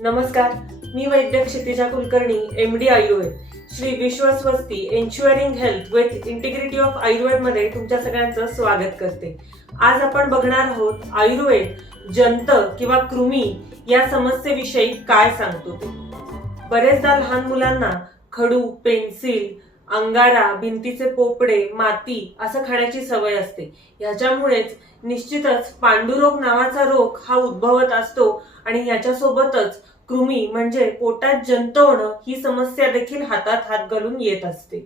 नमस्कार, मी वैद्य Kshitija Kulkarni, MD Ayurveda, Shri Vishwaswasti ensuring health with integrity of Ayurveda मध्ये तुमच्या सगळ्यांचं स्वागत करते। आज आपण बघणार आहोत आयुर्वेद जंत किंवा कृमी या समस्येविषयी काय सांगतो ते। बरेचदा लहान मुलांना खडू, पेन्सिल, अंगारा, भिंतीचे पोपडे, माती असं खाण्याची सवय असते। याच्यामुळेच निश्चितच पांडुरोग नावाचा रोग हा उद्भवत असतो आणि याच्यासोबतच कृमी म्हणजे पोटात जंत होणं ही समस्या देखील हातात हात घालून येत असते।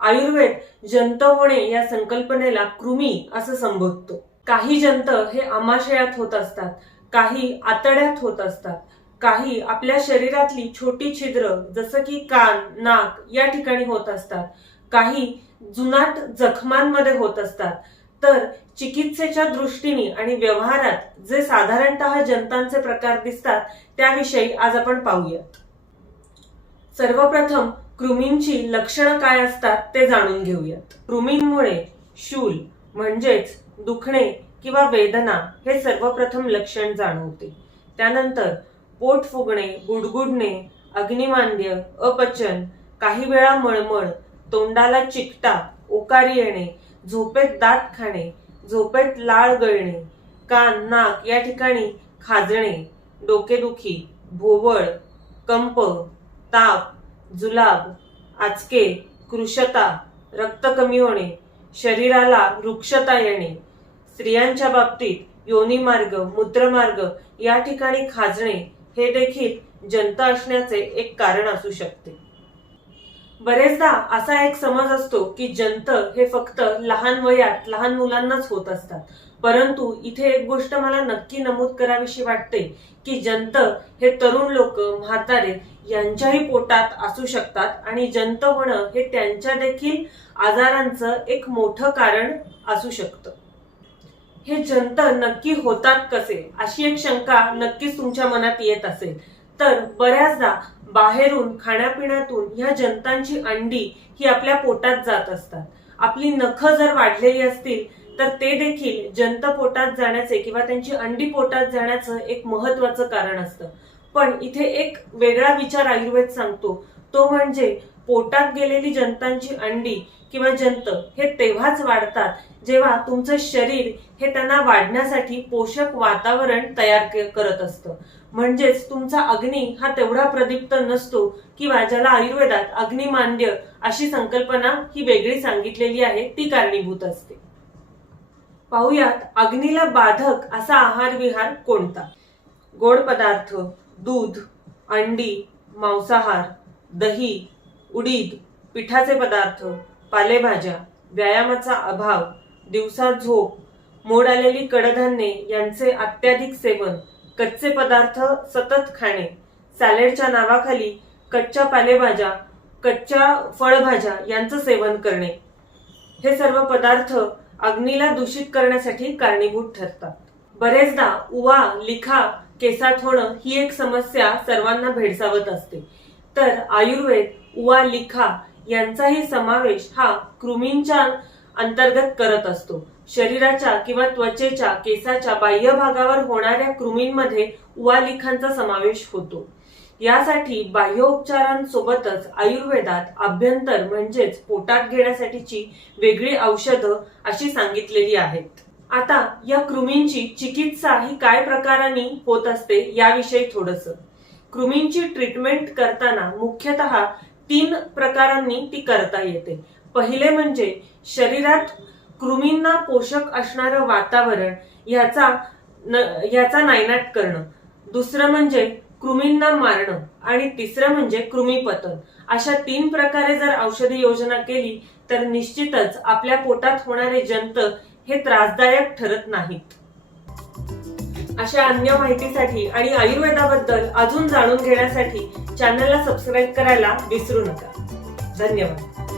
आयुर्वेद जंत होणे या संकल्पनेला कृमी असं संबोधतो। काही जंत हे आमाशयात होत असतात, काही आतड्यात होत असतात, काही आपल्या शरीरातली छोटी छिद्र जसं की कान, नाक या ठिकाणी होत असतात, काही जुनाट जखमांमध्ये होत असतात। तर चिकित्सेच्या दृष्टीने आणि व्यवहारात जे साधारणतः जंतांचे प्रकार दिसतात त्याविषयी आज आपण पाहूयात। सर्वप्रथम कृमींची लक्षणं काय असतात ते जाणून घेऊयात। कृमींमुळे शूल म्हणजेच दुखणे किंवा वेदना हे सर्वप्रथम लक्षण जाणवते। त्यानंतर पोट फुगणे, गुडगुडणे, अग्निमांद्य, अपचन, काही वेळा मळमळ, तोंडाला चिकटा, ओकारी येणे, झोपेत दात खाणे, झोपेत लाळ गळणे, कान, नाक या ठिकाणी खाजणे, डोकेदुखी, भोवळ, कंप, ताप, जुलाब, आचके, कृशता, रक्त कमी होणे, शरीराला रुक्षता येणे, स्त्रियांच्या बाबतीत योनिमार्ग, मूत्रमार्ग या ठिकाणी खाजणे हे देखील जंत असण्याचे एक कारण असू शकते। बरेचदा असा एक समज असतो की जंत हे फक्त लहान वयात लहान मुलांनाच होत असतात, परंतु इथे एक गोष्ट मला नक्की नमूद करावीशी वाटते की जंत हे तरुण लोक, म्हातारे यांच्याही पोटात असू शकतात आणि जंत होणं हे त्यांच्या देखील आजारांचं एक मोठं कारण असू शकतं। हे जंत नक्की होतात कसे अशी एक शंका नक्कीच तुमच्या मनात येत असेल। तर बऱ्याचदा बाहेरून खाण्यापिण्यातून ह्या जंतांची अंडी ही आपल्या पोटात जात असतात। आपली नखं जर वाढलेली असतील तर ते देखील जंत पोटात जाण्याचे किंवा त्यांची अंडी पोटात जाण्याचं एक महत्वाचं कारण असतं। पण इथे एक वेगळा विचार आयुर्वेद सांगतो, तो म्हणजे पोटात गेलेली जंतांची अंडी किंवा जंत हे तेव्हाच वाढतात जेव्हा तुमचं शरीर हे त्यांना वाढण्यासाठी पोषक वातावरण तयार करत असतं। म्हणजेच तुमचा अग्नी हा तेवढा प्रदीप्त नसतो किंवा ज्याला आयुर्वेदात अग्निमांद्य अशी संकल्पना ही वेगळी सांगितलेली आहे ती कारणीभूत असते। पाहूयात अग्नीला बाधक असा आहार विहार कोणता। गोड पदार्थ, दूध, अंडी, मांसाहार, दही, उडीद, पिठाचे पदार्थ, पालेभाज्या, व्यायामाचा अभाव, दिवसा झोप, मोड आलेली कडधान्ये यांचे अत्याधिक सेवन, कच्चे पदार्थ सतत खाणे, सॅलेडच्या नावाखाली कच्च्या पालेभाज्या, कच्च्या फळभाज्या यांचं सेवन करणे हे सर्व पदार्थ अग्नीला दूषित करण्यासाठी कारणीभूत ठरतात। बरेचदा उवा, लिखा केसात होणं ही एक समस्या सर्वांना भेडसावत असते। तर आयुर्वेद उवा, लिखा यांचाही समावेश हा कृमींच्या अंतर्गत करत असतो। शरीराच्या किंवा त्वचेच्या, केसाच्या बाह्य भागावर होणाऱ्या कृमींमध्ये उवालिखांचा समावेश होतो। यासाठी बाह्य उपचारांसोबतच आयुर्वेदात आभ्यंतर म्हणजेच पोटात घेण्यासाठीची वेगळी औषधं अशी सांगितलेली आहेत। आता या कृमींची चिकित्सा ही काय प्रकारांनी होत असते याविषयी थोडंसं। कृमींची ट्रीटमेंट करताना मुख्यतः 3 प्रकारांनी ती करता येते। पहिले म्हणजे शरीरात कृमींना पोषक असणारं वातावरण याचा नायनाट करणं, दुसरं म्हणजे कृमींना मारणं आणि तिसरं म्हणजे कृमीपतन। अशा 3 प्रकारे जर औषधी योजना केली तर निश्चितच आपल्या पोटात होणारे जंत हे त्रासदायक ठरत नाहीत। अशा अन्य माहितीसाठी आणि आयुर्वेदाबद्दल अजून जाणून घेण्यासाठी चॅनलला सबस्क्राईब करायला विसरू नका। धन्यवाद।